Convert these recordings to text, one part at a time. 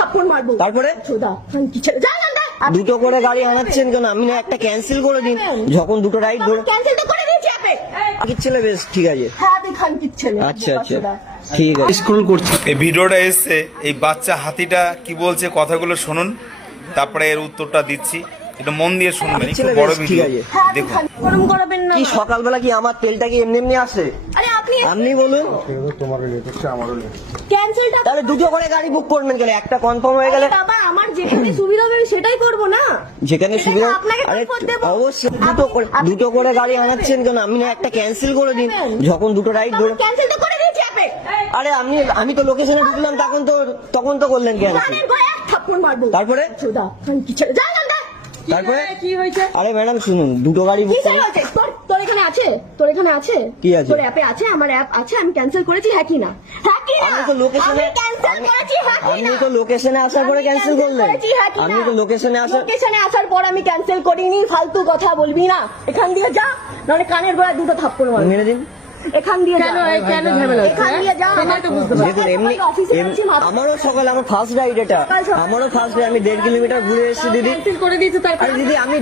থাপ্পড় মারবো। তারপরে চোদা খানকি ছেলে, যা যা যা। দুটো করে গাড়ি আনাচ্ছেন কেন? আমি না একটা ক্যান্সেল করে দিন, যখন দুটো রাইড ধরে। ক্যান্সেল তো করে দিয়েছি আপে। খানকির ছেলে, বেশ ঠিক আছে। হ্যাঁ তুই খানকির ছেলে। আচ্ছা আচ্ছা ঠিক আছে। স্ক্রল করছি। এই ভিডিওটা এসছে, এই বাচ্চা হাতিটা কি বলছে কথাগুলো শুনুন, তারপরে এর উত্তরটা দিচ্ছি। একটু মন দিয়ে শুনবেন, একটু ছেলে বড় বেশ, ঠিক ভিডিও আছে। দেখুন। গরম করাবেন না। কি সকালবেলা কি আমার তেলটা কি এমনি এমনি আসে? আরে আপনি আপনি বলুন। তোমারও লেট হচ্ছে, আমারও লেট। ক্যান্সেলটা তাহলে দুটো করে গাড়ি বুক করবেন কেন? একটা কনফার্ম হয়ে গেলে বাবা আমার যেখানে সুবিধা হবে আমি সেটাই করব না। যেখানে এটা সুবিধা। আপনাকে আরে comfort দেবো। অবশ্যই আপনি- দুটো করে গাড়ি আনাচ্ছেন কেন? আমি না একটা ক্যান্সেল করে দিন, যখন দুটো রাইড ধরে। ক্যান্সেল তো করে দিয়েছি আপে। আরে আমি তো লোকেশনে ঢুকলাম, তখন তো করলেন ক্যান্সেল। কানের গোড়ায় এক থাপ্পড় মারবো। তারপরে চোদা খানকি ছেলে, যা যা যা। তারপরে কি হয়েছে? আরে ম্যাডাম শুনুন, দুটো গাড়ি বুক কিসের হয়েছে? তোর এখানে আছে? তোর এখানে আছে? কি আছে? তোর অ্যাপে আছে? আমার অ্যাপ আছে, আমি ক্যান্সেল করেছি। হ্যাঁ কি না? হ্যাঁ কি না? আমি তো লোকেশনে আমি ক্যান্সেল করেছি। হ্যাঁ কি আপনি না? তো লোকেশনে আসার পরে আমি ক্যান্সেল cancel করলেন। করেছি, হ্যাঁ কি না? আপনি তো লোকেশনে আসার পর আমি ক্যান্সেল করিনি। ফালতু কথা বলবি না। এখান দিয়ে যা, নাহলে কানের গোড়ায় দুটো থাপ্পড় মারবো। মেরে দিন। এখান দিয়ে যা। কেন ঝামেলা হচ্ছে? এখান দিয়ে যা। সেটাই তো বুঝতে পারছি। দেখুন এমনি আমারও সকালে আমার ফার্স্ট রাইড এটা, আমারও ফার্স্ট রাইড। আমি 1.5 কিলোমিটার ঘুরে এসেছি দিদি। ক্যান্সেল করে দিয়েছে তার আরে দিদি আমি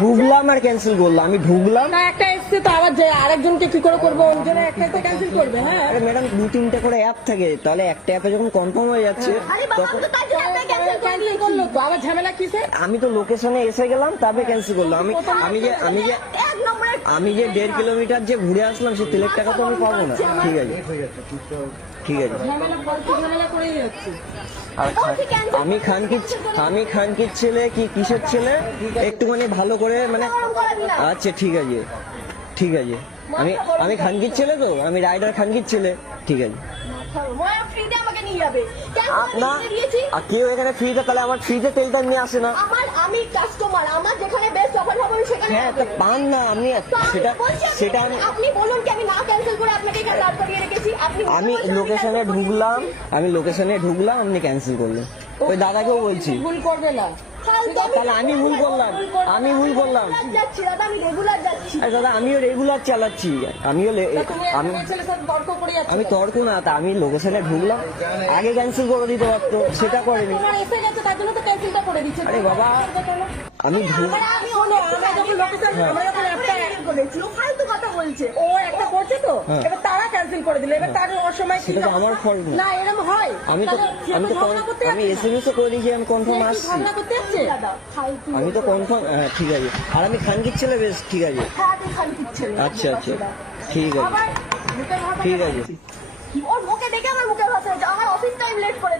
ঢুকলাম আর ক্যান্সেল করলাম। আমি ঢুকলাম। না একটা এসছে তো আবার যে আরেকজনকে কি করে করবো? ওর জন্য একটা তো ক্যান্সেল করবে। হ্যাঁ আরে ম্যাডাম 2-3টে করে অ্যাপ থাকে, তাহলে একটা অ্যাপে যখন কনফার্ম হয়ে যাচ্ছে আরে বাবা তখন তো তাই জন্য ক্যান্সেল করে ক্যান্সেল দিয়েছি। করলো তো আবার ঝামেলা কিসে? আমি তো লোকেশনে এসে গেলাম, তারপরে ক্যান্সেল করলাম। এক নম্বরে আমি যে 1.5 কিলোমিটার যে ঘুরে আসলাম, সেই তেলের টাকা তো আমি পাবো না। ঠিক আছে ঠিক আছে। ঝামেলা ফালতু ঝামেলা করেই যাচ্ছে। আর আমি খানকির ছেলে কি কিসের ছেলে? একটুখানি ভালো করে মানে। আচ্ছা ঠিক আছে ঠিক আছে। আমি খানকির ছেলে, তো আমি রাইডার খানকির ছেলে। ঠিক আছে। ময়া ফ্রিতে আমাকে নিয়ে যাবে। কেন না আমি দিয়েছি? আর কেউ এখানে ফ্রিতে, তাহলে আমার ফ্রিতে তেলটা নিয়ে আসে না। আমি কাস্টমার, আমার যেখানে বেস্ট অফার হবে আমি সেখানে হ্যাঁ তা পান না আপনি তো আমি সেটা বলছি সেটা আমি আপনি বলুন কি আমি না ক্যান্সেল করে আপনাকে এখানে দাঁড় করিয়ে রেখেছি? আপনি আমি লোকেশনে ঢুকলাম, আপনি ক্যান্সেল করলেন। ওই দাদাকেও বলছি। ভুল করবে না। তাহলে আমি ভুল করলাম। যাচ্ছি দাদা, আমি রেগুলার যাচ্ছি। আরে দাদা আমিও রেগুলার চালাচ্ছি, আমিও তুমি আমি আমার ছেলের সাথে তর্ক করে যাচ্ছ। আমি তর্ক না, তা আমি লোকেশনে ঢুকলাম, আগে ক্যান্সেল করে দিতে পারতো, সেটা করেনি। তোমার এসে গেছে তার জন্য তো ক্যান্সেলটা করে দিচ্ছে। আরে বাবা আমি আমি অনেক যখন লোকেশন আমরা যখন একটা বলেছি ও ফালতু কথা বলছে। ও একটা করছে তো হ্যাঁ। এবার তারা ক্যান্সেল করে দিল। এবার তার অসময় সেটা তো আমার fault না। না এরকম হয়। আমি তো এসএমএস করে দিয়েছি, আমি কনফার্ম আসছি। ঝগড়া করতে যাচ্ছে। দাদা ফালতু। আমি তো কনফার্ম, হ্যাঁ ঠিক আছে। আর আমি খানকির ছেলে, বেশ ঠিক আছে। হ্যাঁ তুই খানকির ছেলে। আচ্ছা আচ্ছা ঠিক আছে আবার মুখে ভাষা ঠিক আছে। ওর মুখে দেখে আমার মুখে ভাষা হয়েছে। আমার অফিস টাইম লেট করে